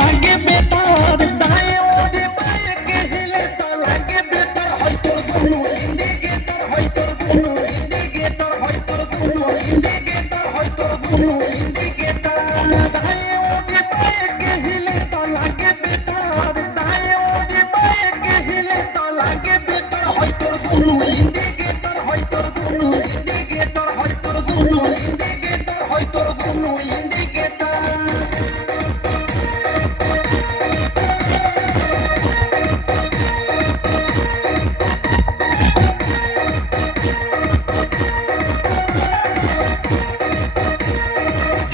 লাগে বেটার দায়ে ওরে বায়ে কে हिले তো লাগে বেটার হয়তো দুনো ইন্ডিকেটর হয়তো দুনো ইন্ডিকেটর হয়তো দুনো ইন্ডিকেটর হয়তো দুনো ইন্ডিকেটর দায়ে ওরে বায়ে কে हिले তো লাগে বেটার দায়ে ওরে বায়ে কে हिले তো লাগে বেটার হয়তো দুনো ইন্ডিকেটর হয়তো দুনো ইন্ডিকেটর হয়তো দুনো ইন্ডিকেটর হয়তো দুনো ইন্ডিকেটর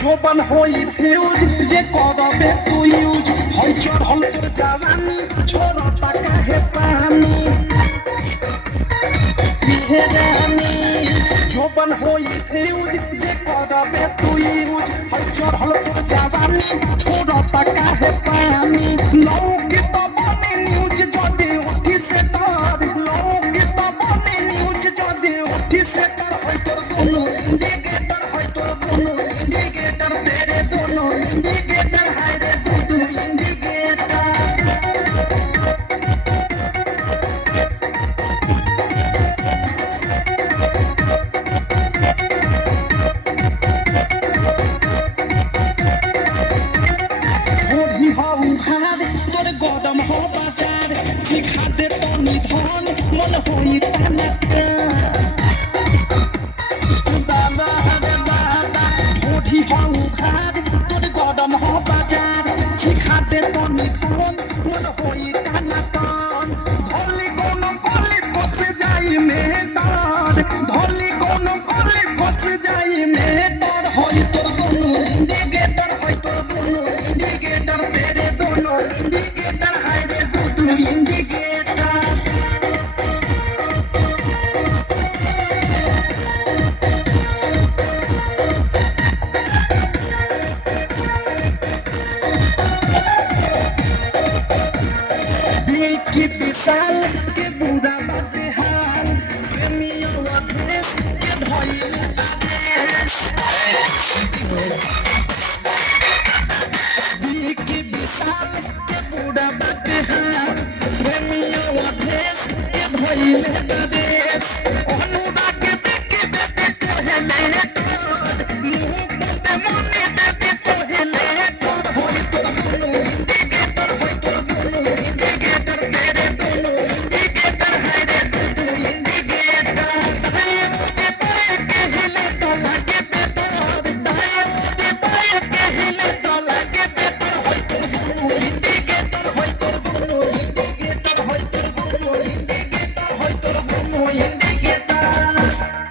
জোবান হই ফিউজ যে করবে তুই ইউজ হয় চড়ল তোর জাওয়ানি ছোড়টা কাহে পানি বিহেরানি জোবান হই ফিউজ যে করবে তুই ইউজ হয় চড়ল তোর জাওয়ানি ছোড়টা কাহে পানি লৌকিত বনে নিউজ যদি উঠি সেটার লৌকিত বনে নিউজ যদি উঠি সেটার হয়তো কোনো ইন্ডিকেটর হয়তো কোনো ইন্ডিকেটর তেরে কোনো ইন্ডিকেটর হায় রে দুটো ইন্ডিকেটর ওহি হউ হার তোর গরম হ বাজার শিখাতে টনি ধন মন হই টানাটা দাদা রে দাদা ওহি হউ হার তোর গরম হ বাজার শিখাতে টনি ধন মন হই টানাটন ধরলি কোন কলি ফসে যাই মেটার ধরলি কোন কলি ফসে যাই মেটার হয়তো কোনো ইন্ডিকেটর হয়তো কোনো ইন্ডিকেটর তেরে কোনো ইন্ডিকেটর হায় রে দুটো ইন্ডিকেটর की विशाल के बुरा